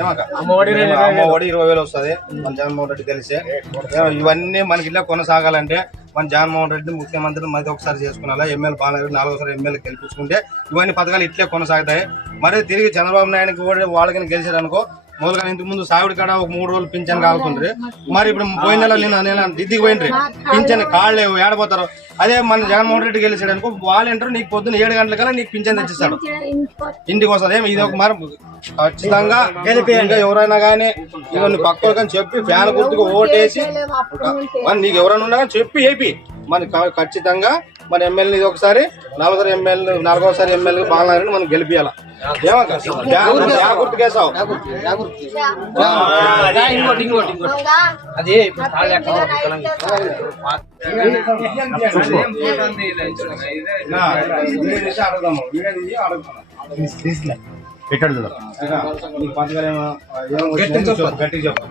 అమ్మ ఒడి 20,000 వస్తుంది మన జగన్మోహన్ రెడ్డి తెలిసే. ఇవన్నీ మనకి ఇట్లా కొనసాగాలంటే మన జగన్మోహన్ రెడ్డి ముఖ్యమంత్రిని మధ్య ఒకసారి చేసుకున్నా, ఎమ్మెల్యే బాలగారు 4వసారి ఎమ్మెల్యే గెలిపించుకుంటే ఇవన్నీ పథకాలు ఇట్లే కొనసాగుతాయి. మరి తిరిగి చంద్రబాబు నాయుడుకి కూడా వాళ్ళకి గెలిచారనుకో, మొదలుగా ఇంతకు ముందు సావిడి కాడ ఒక 3 రోజులు పింఛన్ కాగుతుండ్రి. మరి ఇప్పుడు పోయిన నెల దిద్దికి పోయిండ్రి, పింఛన్ కాళ్ళు ఏడపోతారు. అదే మన జగన్మోహన్ రెడ్డి గెలిచాడు అనుకో, వాలంటీర్ నీకు పొద్దున్న 7 గంటలకల్లా నీకు పింఛన్ తెచ్చిస్తాడు, ఇంటికి వస్తుంది. ఇది ఒక మరి ఖచ్చితంగా ఇంకా ఎవరైనా కానీ ఇవన్నీ పక్కన కానీ చెప్పి ఫ్యాన్ గుర్తుకు ఓటేసి నీకు ఎవరైనా ఉన్నా కానీ చెప్పి ఏపీ మరి ఖచ్చితంగా మన ఎమ్మెల్యే ఒకసారి 4వసారి ఎమ్మెల్యే బాలనారాయణ మనం గెలిపియాల. గుర్తుకేసావు ఎక్కడ గట్టిగా చెప్పు.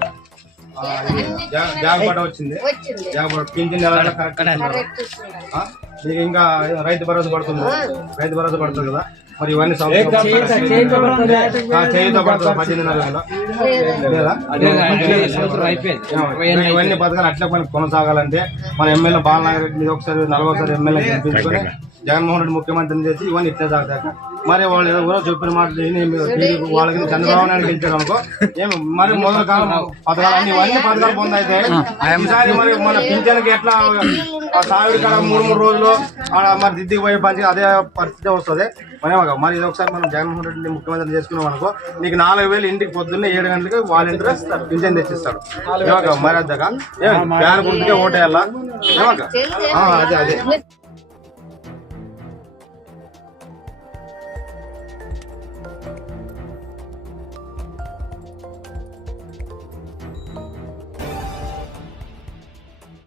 జాగ్రత్త వచ్చింది, జాగ్రత్త పింఛన్ నీకు ఇంకా రైతు భరోసా పడుతుంది, రైతు భరోసా పడుతుంది కదా. మరి ఇవన్నీ చేయుత పడుతుంది 18 నెలల లేదా? ఇవన్నీ పథకాలు అట్లా పని కొనసాగాలంటే మన ఎమ్మెల్యే బాలనారాయణ మీద ఒకసారి 4వసారి ఎమ్మెల్యే గెలిపించుకొని జగన్మోహన్ రెడ్డి ముఖ్యమంత్రిని చేసి ఇవన్నీ ఇట్లే సాగుతాక మరి వాళ్ళు ఎవరో చెప్పిన మాట వాళ్ళకి చంద్రబాబు నాయుడు గెలిచారు అనుకో, ఏమి మరి మొదల కాలం పథకాలు ఇవన్నీ పథకాలు పొందైతే ఈసారి మరి మన పింఛన్కి ఎట్లా సావిడి కాడ 3 రోజులు మరి దిద్దికి పోయే పంచి అదే పరిస్థితి వస్తుంది. మరి ఇది ఒకసారి మనం జగన్మోహన్ రెడ్డి ముఖ్యమంత్రి చేసుకున్నాం అనుకో, నీకు 4,000 ఇంటికి పొద్దున్నే 7 గంటలకి వాలంటీర్ పింఛన్ తెచ్చిస్తాడు. మరి అద్దగా ఫ్యాన్ గుర్తుకే ఓటేయాలా? అదే